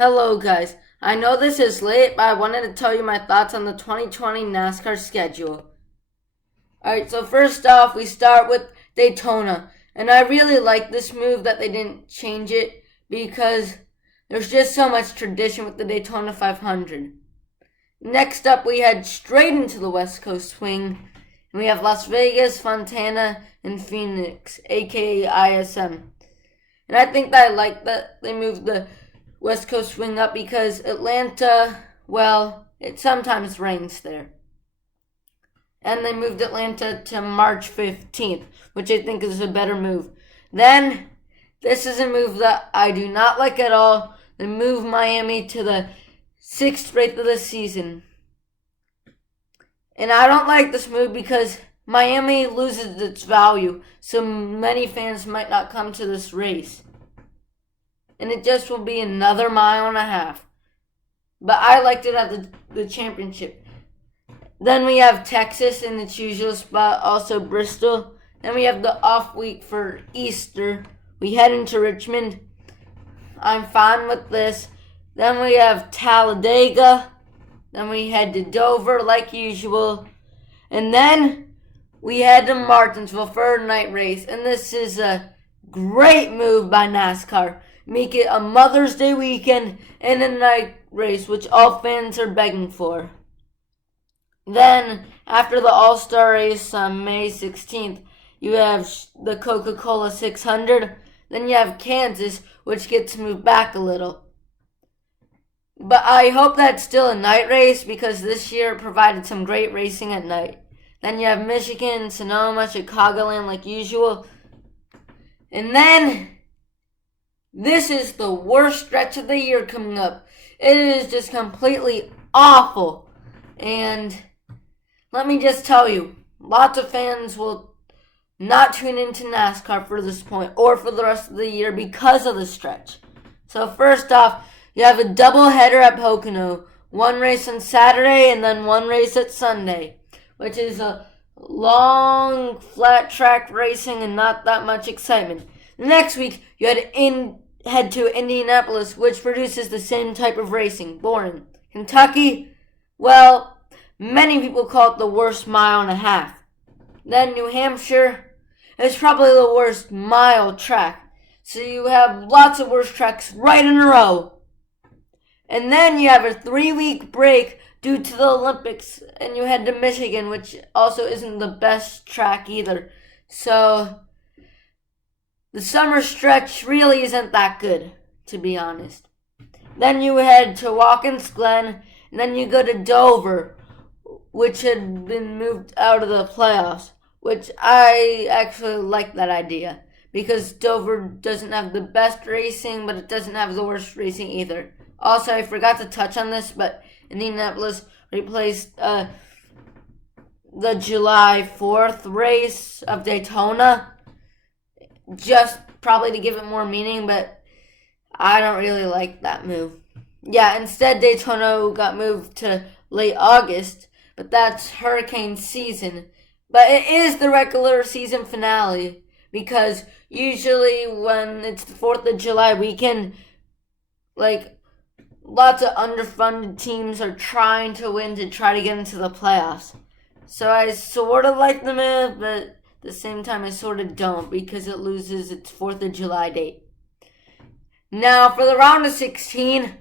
Hello guys, I know this is late, but I wanted to tell you my thoughts on the 2020 NASCAR schedule. Alright, so first off, we start with Daytona. And I really like this move that they didn't change it because there's just so much tradition with the Daytona 500. Next up, we head straight into the West Coast swing. And we have Las Vegas, Fontana, and Phoenix, aka ISM. And I think that I like that they moved the West Coast swing up because Atlanta, well, it sometimes rains there. And they moved Atlanta to March 15th, which I think is a better move. Then, this is a move that I do not like at all. They moved Miami to the 6th race of the season. And I don't like this move because Miami loses its value, so many fans might not come to this race. And it just will be another mile and a half. But I liked it at the championship. Then we have Texas in its usual spot, also Bristol. Then we have the off week for Easter. We head into Richmond. I'm fine with this. Then we have Talladega. Then we head to Dover like usual. And then we head to Martinsville for a night race. And this is a great move by NASCAR. Make it a Mother's Day weekend and a night race, which all fans are begging for. Then, after the All-Star race on May 16th, you have the Coca-Cola 600. Then you have Kansas, which gets moved back a little. But I hope that's still a night race because this year it provided some great racing at night. Then you have Michigan, Sonoma, Chicagoland like usual. And then, this is the worst stretch of the year coming up. It is just completely awful. And let me just tell you, lots of fans will not tune into NASCAR for this point or for the rest of the year because of the stretch. So first off, you have a doubleheader at Pocono. One race on Saturday and then one race at Sunday, which is a long, flat track racing and not that much excitement. Next week, you head to Indianapolis, which produces the same type of racing. Boring. Kentucky, well, many people call it the worst mile and a half. Then New Hampshire is probably the worst mile track. So you have lots of worst tracks right in a row. And then you have a 3-week break due to the Olympics, and you head to Michigan, which also isn't the best track either. So the summer stretch really isn't that good, to be honest. Then you head to Watkins Glen, and then you go to Dover, which had been moved out of the playoffs, which I actually like that idea, because Dover doesn't have the best racing, but it doesn't have the worst racing either. Also, I forgot to touch on this, but Indianapolis replaced the July 4th race of Daytona, just probably to give it more meaning, but I don't really like that move. Yeah, instead Daytona got moved to late August, but that's hurricane season. But it is the regular season finale, because usually when it's the 4th of July weekend, lots of underfunded teams are trying to win to try to get into the playoffs. So I sort of like the move, but at the same time I sort of don't because it loses its 4th of July date. Now for the round of 16,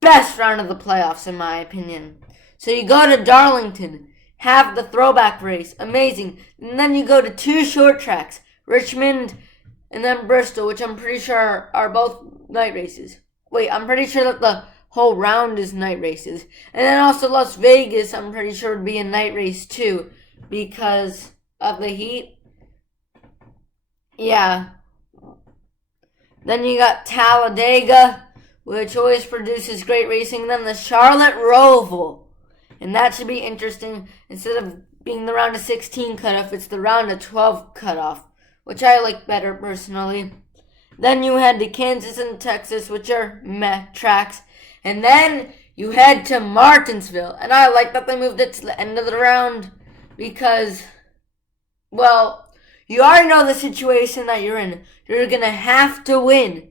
best round of the playoffs in my opinion. So you go to Darlington, have the throwback race, amazing. And then you go to 2 short tracks, Richmond and then Bristol, which I'm pretty sure are both night races. Wait, I'm pretty sure that the whole round is night races. And then also Las Vegas, I'm pretty sure would be a night race too, because of the heat. Yeah. Then you got Talladega, which always produces great racing. Then the Charlotte Roval. And that should be interesting. Instead of being the round of 16 cutoff, it's the round of 12 cutoff, which I like better personally. Then you head to Kansas and Texas, which are meh tracks. And then you head to Martinsville. And I like that they moved it to the end of the round because, well, you already know the situation that you're in. You're going to have to win.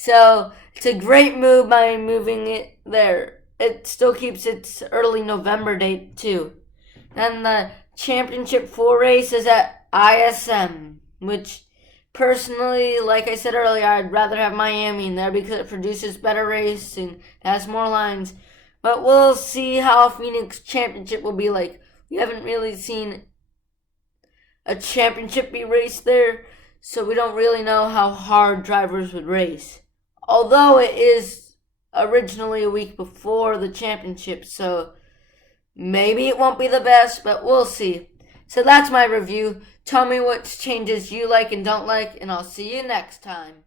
So it's a great move by moving it there. It still keeps its early November date too. And the championship 4 race is at ISM, which personally, like I said earlier, I'd rather have Miami in there because it produces better racing, has more lines. But we'll see how Phoenix Championship will be like. We haven't really seen a championship be raced there, so we don't really know how hard drivers would race. Although it is originally a week before the championship, so maybe it won't be the best, but we'll see. So that's my review. Tell me what changes you like and don't like, and I'll see you next time.